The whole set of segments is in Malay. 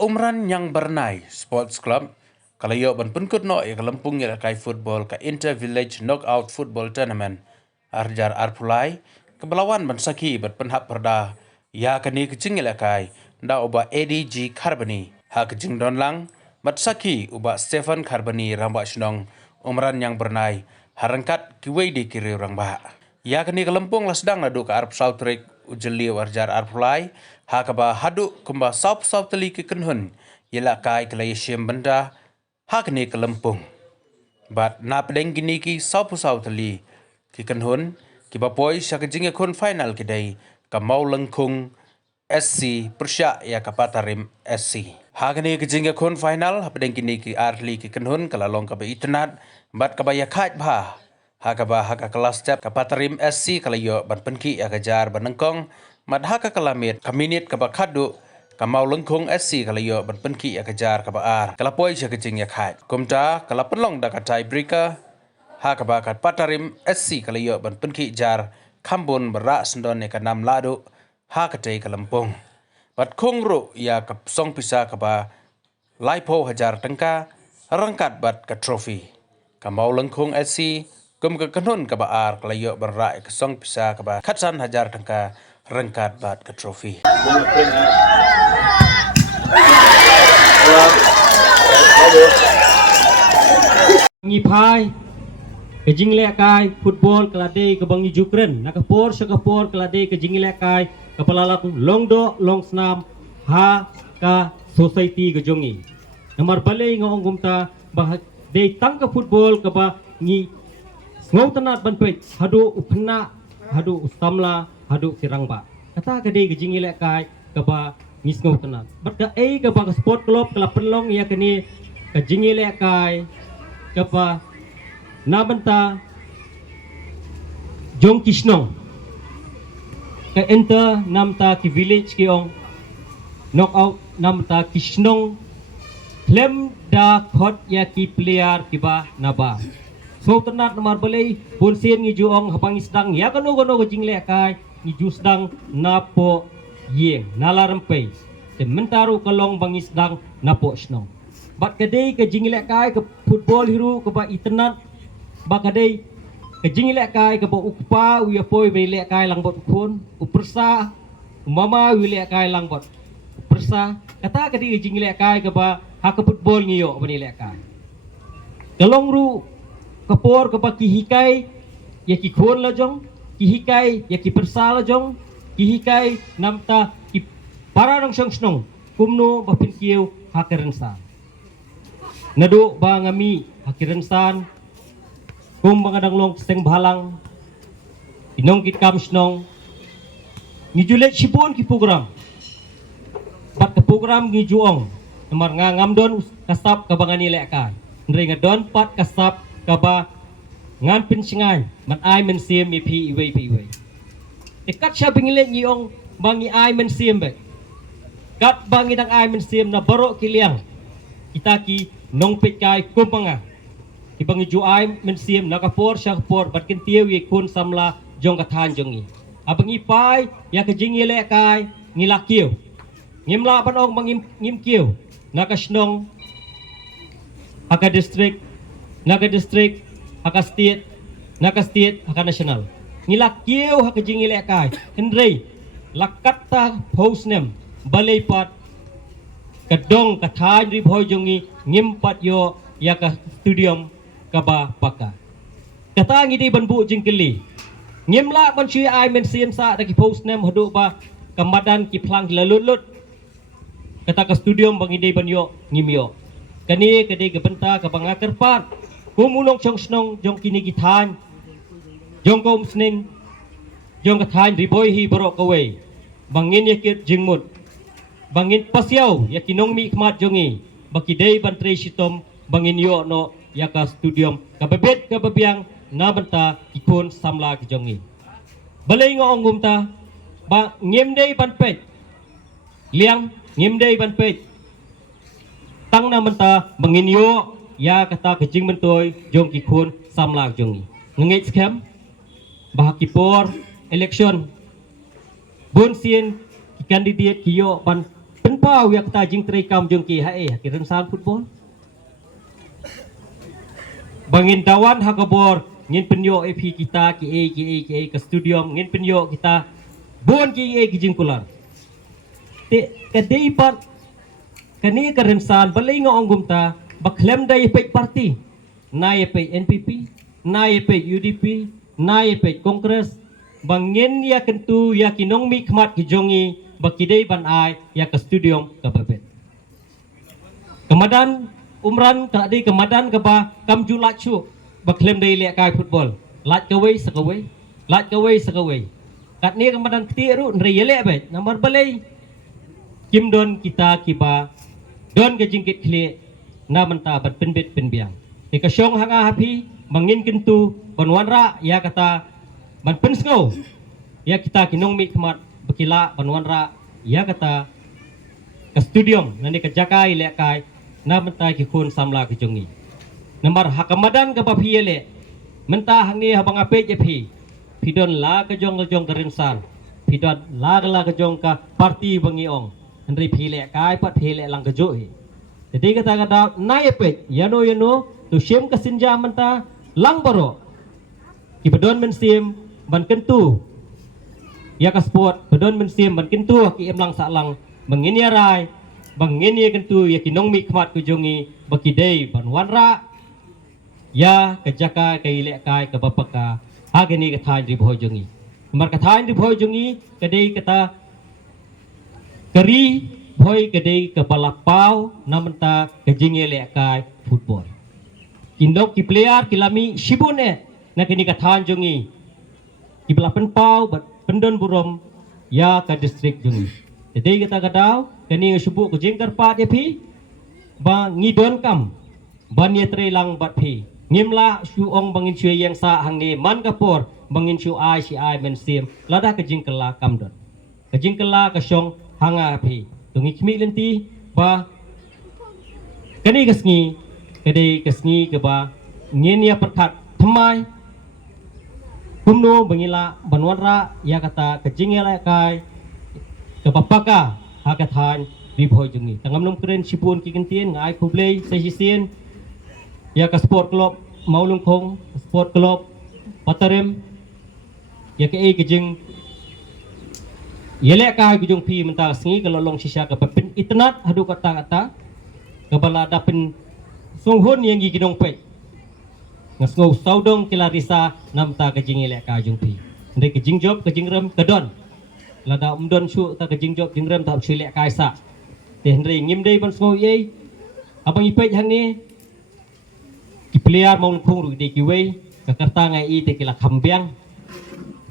Umran yang Bernai Sports Club kalayo ban penkut no ya kalampung ya kai football ka Inter Village Knockout Football Tournament arjar arpulai kebelawan ban saki bat penhap perda ya kani kecing ya kai nda uba ADG Carboni ha kecing donlang bat saki uba Stephen Carboni ramba shnong Umran yang Bernai harangkat kiwei di kiri orang bah ya kani kalampung la sedang nadu ka arp Southrick ujeli warjar arpulai ha kaba hadu kumba saup teli ke kenhun yela kai kelayashim benda ha kini kelempung bat na pedeng gini ki saup teli ke kenhun ki bapoi syak jinge kon final kidai ka mau lengkung SC Persya ya kapatarim SC ha kini ke jinge kon final ha pedeng gini ki arli ke kenhun kala long ka itnat bat ka ya khat bha ha ka kelas step kapatarim SC kala yo ban penki ya kejar banengkong madha ka kalamit kaminit ka bakhadu kamau lengkung SC kala yo ban penki ya kejar ka baar kala poi sya kecing ya khat kumta kala penlong da ka tie breaker ha ka ba kat patarim SC kala yo ban penki jar khambun bara sendon ne ka nam ladu ha ka tei kalampung bat khongru ya ka song pisa ka ba laipo hajar tengka rangkat bat ka trophy kamau lengkung SC kum ka kanun ka baar kala yo bara ka song pisa ka ba khatsan hajar tengka rangkat bat ke trofi. Ngipai ke jingle kai football kelade ke bangi jukren nak por sekapor kelade ke jingle kai ke pelalak longdo long snam ha ka society ke jongi nomor balai ngong gumta bah de tang ke football ke ba ngi ngau tanat ban pe hadu upna hadu ustamla hadu kirangba kata kede gejing ilek kai kaba ngisngau tenan berda kaba ke sport club kala penlong ya kini gejing ilek kai kaba nabenta jong kisnong ke enter namta ki village ki ong knockout namta kisnong lem da khot ya ki player kiba naba so tenat nomor balai bonsen ngi juong hapang isdang ya kanu gejing ilek kai ni jusdang napo yeng nalarempe sementaru kalong bangis dang napo snong bat kadai ke jingilek kai ke football hiru ke ba internet ba kadai ke jingilek kai ke ba ukpa wi apoi belek kai lang bot khon upersa mama wi lek kai lang bot upersa kata kadai ke jingilek kai ke ba ha ke football ngiyo bani lek kai kalong ru kapor ke ba ki hikai ya ki khon la jong kihikai ya ki persala jong kihikai namta ki pararang song kumno bapin kieu hakerensan nadu ba ngami hakerensan kum bangadang long steng balang inong kit kam snong ngijulet sipun ki program pat ke program ngijuong nomor ngamdon kasap kabangani lekai ndre ngadon pat kasap kaba ngan pin singai man ai men sim mi pi iwe dekat sya bingile ngiong bangi ai men sim be kat bangi dang ai men sim na baro kiliang kita ki nong pit kai kumpanga ki bangi ju ai men sim na kapor sya kapor bat kin tieu ye kun samla jong kathan jongi abangi pai ya ke jingile kai ngilakiu ngimla panong bangim ngimkiu na kasnong aga district haka state haka national ngilak kieu haka jingile kai hendrei lakatta hostnem balai pat kadong kathaj ri bhoi jongi ngimpat yo yaka studium kaba paka kata ngidi banbu jingkeli ngimla ban chui ai men sim sa daki hostnem hodu ba kamadan ki phlang lalut kata ka studium bangide ban yo ngimyo kani kede gebenta ka bangaker pat kumunong chong snong jong kini githan jong kom sning jong kathan riboy hi baro kaway bangin yakit jingmut bangin pasyaw yakinong mi kmat jongi bakidei bantre sitom bangin yo no yaka studium kabebet kababiang nabanta ikon samla ki jongi balay ngo ongumta ba ngimdei banpet liang ngimdei banpet tang namanta bangin yo ya kata kejing mentoy jong kikun samlag jongi ngengit scam bahaki por election bon sien ki candidate kiyo ban penpa pau yak ta jing trai kam jong ki hae kiran san football bangin dawan hakabor ngin penyo ap kita ki a ke studio ngin penyo kita bon ki a ki jing kular te kadai pat kani kiran san balai ngong gumta baklem dai pe party nai pe NPP nai pe UDP nai pe Kongres bangin ya kentu ya kinong mi khmat ki jongi bakidei ban ai ya ke studio ke bebet kemadan umran tadi kemadan ke ba kam ju lat chu baklem dei le kai football lat ke wei sakawei kat ni kemadan kti ru nri le be nomor balai kim don kita kiba don ke jingkit khle na menta bat penbet penbiang te ka syong hanga happy mangin kentu banwanra ya kata ban pensgo ya kita kinong mi khmat bakila banwanra ya kata ke studio nani ke jakai le kai na menta ki khun samla ke jongi nomor hakamadan ke papiele menta hangi habang ape je pidon la ke jong kerinsan pidon la ke jong ka parti bangi ong andri phile kai pat phile lang ke jo jadi kata nai ape yano tu shem ke sinja menta lang baro ki bedon men sim ban kentu ya ka sport bedon men sim ban kentu ki emlang salang mengini rai bangini kentu ya kinong mi khmat ku jongi bakidei ban wanra ya ke jaka ke ile kai ke bapaka ageni ke thain ri bhoi jongi mar ka thain ri bhoi jongi kedei kata keri bhoi kedei ke palapau namenta ke jingele kai football kindok ki player kilami shibune na kini ka thain jongi ki belapen pau bat pendon burom ya ka district jongi jadi kita kadau kini subuk ke jingkar pat epi ba ngidon kam ban ye trelang bat phi ngimla shu ong bangin shu yang sa hangne man kapor bangin shu ai si ai men sim lada ke jingkala kamdon ke jingkala ke syong hanga phi tungi khmi lenti ba kani kesngi kedai kesngi ke ba ngin ya perkat thamai kumno bangila banwanra ya kata ke jingela kai ke bapaka hakathan bibhoi jungi tangam nom kren sipun ki kentien ngai khublei sesisien ya ka sport club maulung khong sport club patarem ya ke e kejing yele ka kujung pi mental singi kalau long sisa ka pepin itnat hadu kata ke bala dapin songhon yang gi kidong pe ngasngau saudong kilarisa namta kejing yele ka jung pi ndai kejing job kejing rem kedon lada umdon su ta kejing job jing rem ta chile kaisa te ndai ngim dei ban sngau ye abang ipej hang ni ki player mau khong ru de ki wei ka karta ngai i te kila khambiang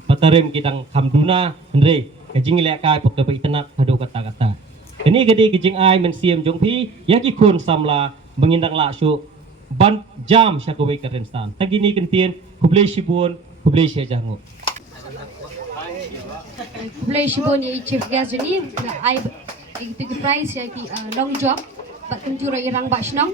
patarem kidang khamduna ndai kejing le kai pok ke itnak hadu kata ini gede kejing ai men siem jong pi ya ki khun samla mengindang la su ban jam syakawei keren stan tagini kentien kublei shibun kublei shejango Kublai shibun ye chief guest ni ai itu prize ya ki long job bat kentura irang ba shnong